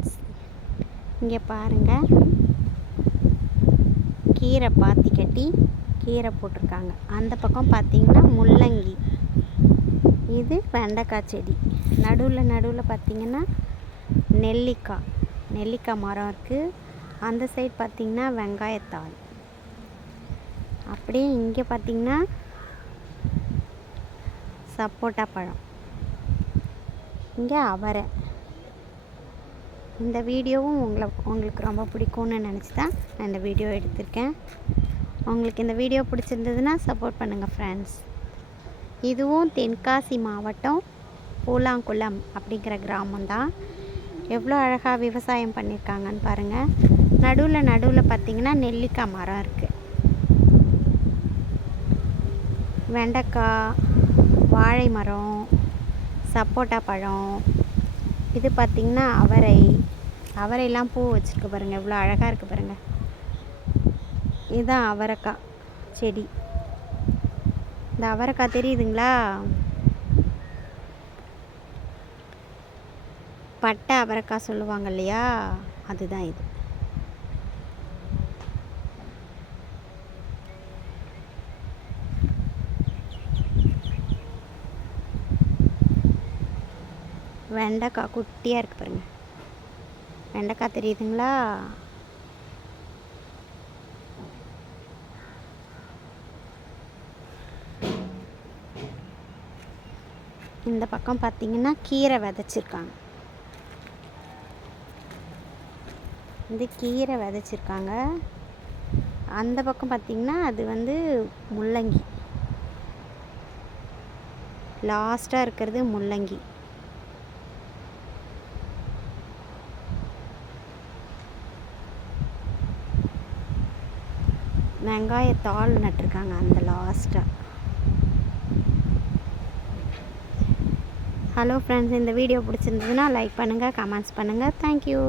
Friends இங்கே பாருங்கள் கீரை பாத்தி கட்டி கீரை போட்டிருக்காங்க. அந்த பக்கம் பார்த்தீங்கன்னா முள்ளங்கி. இது வெண்டைக்காய் செடி. நடுவில் நடுவில் பார்த்திங்கன்னா நெல்லிக்காய். நெல்லிக்காய் மரம் இருக்குது அந்த சைடு பார்த்தீங்கன்னா வெங்காயத்தாள். அப்படியே இங்கே பார்த்தீங்கன்னா சப்போட்டா பழம். இங்கே அவரை. இந்த வீடியோவும் உங்களை உங்களுக்கு ரொம்ப பிடிக்கும்னு நினச்சி தான் நான் இந்த வீடியோ எடுத்திருக்கேன். உங்களுக்கு இந்த வீடியோ பிடிச்சிருந்ததுன்னா சப்போர்ட் பண்ணுங்கள் ஃப்ரெண்ட்ஸ் இதுவும் தென்காசி மாவட்டம் பூலாங்குளம் அப்படிங்கிற கிராமம்தான். எவ்வளோ அழகாக விவசாயம் பண்ணியிருக்காங்கன்னு பாருங்கள் நடுவில் நடுவில் பார்த்திங்கன்னா நெல்லிக்காய் மரம் இருக்குது வெண்டைக்காய் வாழை மரம் சப்போட்டா பழம் இது பார்த்திங்கன்னா அவரை அவரையெல்லாம் பூ வச்சுருக்கு பாருங்கள் எவ்வளோ அழகாக இருக்குது பாருங்கள் இதுதான் அவரைக்காய் செடி. இந்த அவரைக்காய் தெரியுதுங்களா? பட்டை அவரைக்காய் சொல்லுவாங்க இல்லையா? அதுதான் இது. வெண்டைக்காய் குட்டியாக இருக்குது பாருங்கள் வெண்டைக்காய் தெரியுதுங்களா? இந்த பக்கம் பார்த்திங்கன்னா கீரை விதைச்சிருக்காங்க. இந்த கீரை விதைச்சிருக்காங்க. அந்த பக்கம் பார்த்தீங்கன்னா அது வந்து முள்ளங்கி. லாஸ்ட்டாக இருக்கிறது முள்ளங்கி. வெங்காயத்தாள் நட்டிருக்காங்க அந்த லாஸ்ட்டாக ஹலோ ஃப்ரெண்ட்ஸ் இந்த வீடியோ பிடிச்சிருந்ததுன்னா லைக் பண்ணுங்கள் கமெண்ட்ஸ் பண்ணுங்கள் தேங்க்யூ